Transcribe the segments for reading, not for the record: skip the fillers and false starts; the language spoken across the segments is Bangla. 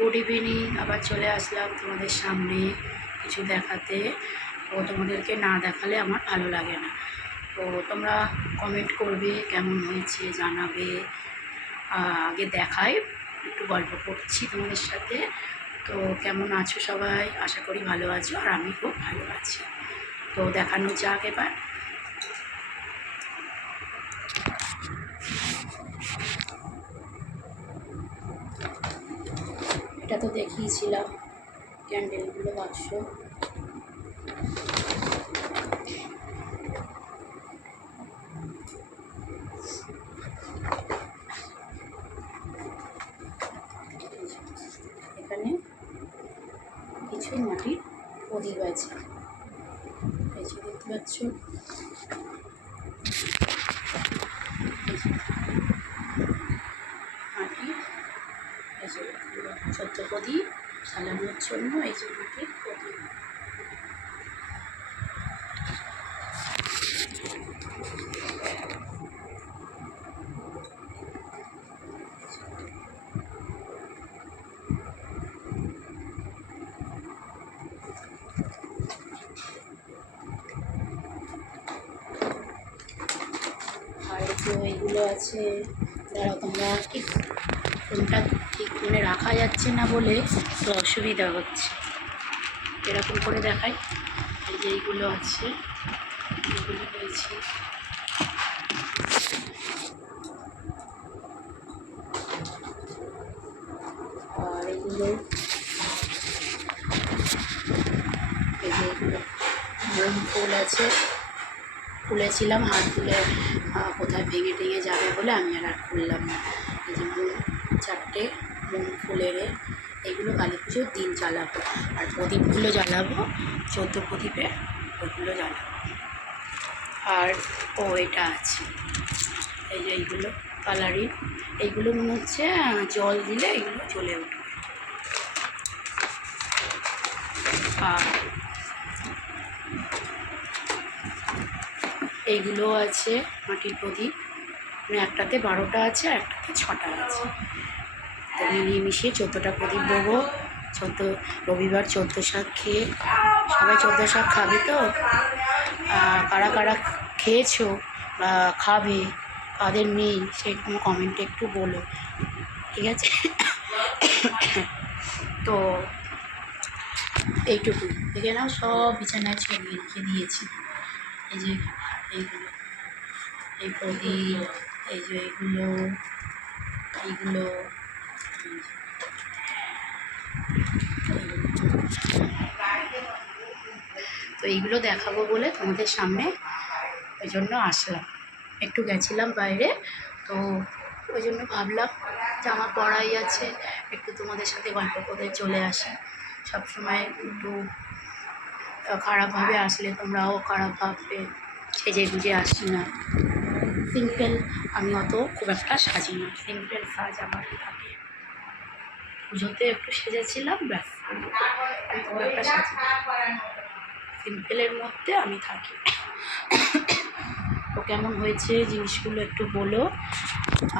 Good evening. আবার চলে আসলাম তোমাদের সামনে কিছু দেখাতে। তো তোমাদেরকে না দেখালে আমার ভালো লাগে না। তো তোমরা কমেন্ট করবে, কেমন হয়েছে জানাবে। আগে দেখাই, একটু গল্প করছি তোমাদের সাথে। তো কেমন আছো সবাই? আশা করি ভালো আছো, আর আমি খুব ভালো আছি। তো দেখানো যাক এবার। এটা তো দেখিয়েছিলাম ক্যান্ডেলগুলো, বাক্স। এখানে কিছু মাটির প্রদীপ আছে, এই যে দেখতে পাচ্ছ। মাটির এই যে 14 প্রদীপ জ্বালানোর জন্য, এই যে মাটির প্রদীপ। আর তো এইগুলো আছে, যারা তোমরা ঠিক ফোনটা ঠিক মনে রাখা যাচ্ছে না বলে তো অসুবিধা হচ্ছে। এরকম করে দেখাই। এই যে এইগুলো আছে, এগুলো রয়েছে। আর এগুলো এই যে এগুলো মোম ফুল আছে, খুলেছিলাম, হাত তুলে কোথায় ভেঙে টেঙে যাবে বলে আমি আর খুললাম না। এই যে মোম, 4টে মোম ফুলের। এইগুলো কালী পুজোর দিন জ্বালাবো। আর প্রদীপগুলো জ্বালাবো 14 প্রদীপে, ওইগুলো জ্বালাবো। আর এটা আছে, এই যে এইগুলো কালারিং। এইগুলো মনে হচ্ছে জল দিলে এগুলো জ্বলে উঠবে। আর এইগুলো আছে মাটির প্রদীপ, মানে একটাতে 12টা আছে আর একটাতে 6টা আছে। তো মিলিয়ে মিশিয়ে 14টা প্রদীপ দেবো। রবিবার 14 শাক খেয়ে, সবাই 14 শাক খাবে তো। কারা কারা খেয়েছো বা খাবে, কাদের নেই, সেরকম কমেন্টে একটু বলো, ঠিক আছে? তো এইটুকু দেখে নাও, সব বিছানায় ছড়িয়ে রেখে দিয়েছি। এই যে এইগুলো, এই প্রদীপ, এই যে এইগুলো, এইগুলো তো এইগুলো দেখাবো বলে তোমাদের সামনে ওই জন্য আসলাম। একটু গেছিলাম বাইরে, তো ওই জন্য ভাবলাম যে আমার পড়াই আছে, একটু তোমাদের সাথে গল্প করে চলে আসি। সবসময় একটু খারাপভাবে আসলে তোমরাও খারাপ ভাববে, সেজে গুজে আসি না। সিম্পল, আমি অত খুব একটা সাজি না, সিম্পল সাজ আমার থাকে। পুজোতে একটু সেজেছিলাম, ব্যাস। আমি খুব একটা সাজি না, সিম্পলের মধ্যে আমি থাকি। তো কেমন হয়েছে জিনিসগুলো একটু বলো।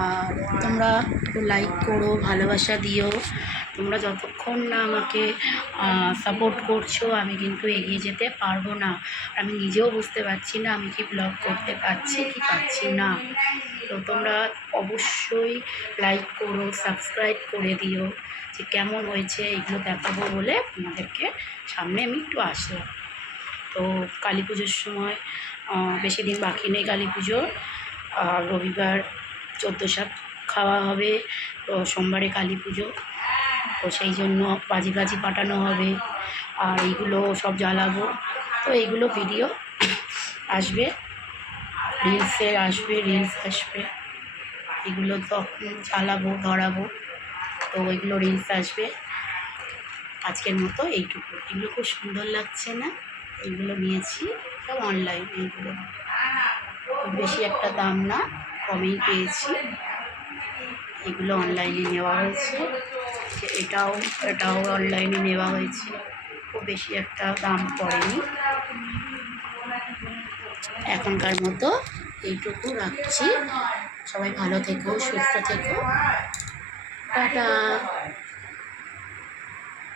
আর তোমরা একটু লাইক করো, ভালোবাসা দিও। তোমরা যতক্ষণ না আমাকে সাপোর্ট করছো, আমি কিন্তু এগিয়ে যেতে পারবো না। আমি নিজেও বুঝতে পারছি না আমি কি ব্লগ করতে পারছি কি পারছি না। তো তোমরা অবশ্যই লাইক করো, সাবস্ক্রাইব করে দিও। যে কেমন হয়েছে এইগুলো দেখাবো বলে তোমাদেরকে সামনে আমি একটু আসলাম। তো কালী পুজোর সময় বেশি দিন বাকি নেই কালী পুজোর। রবিবার 14 শাক খাওয়া হবে, তো সোমবারে কালী পুজো, তো সেই জন্য বাজি পাঠানো হবে। আর এইগুলো সব জ্বালাবো। তো এইগুলো ভিডিও আসবে, রিলস আসবে। এগুলো তখন জ্বালাবো, ধরাবো, তো ওইগুলো রিলস আসবে। আজকের মতো এইটুকু। এগুলো খুব সুন্দর লাগছে না? এইগুলো নিয়েছি সব অনলাইন। এইগুলো বেশি একটা দাম না, কমেই পেয়েছি। এগুলো অনলাইনে নেওয়া হয়েছে। এটাও অনলাইনে নেওয়া হয়েছে, খুব বেশি একটা দাম পড়েনি। এখনকার মতো এইটুকু রাখছি। সবাই ভালো থেকো, সুস্থ থেকো, টাটা।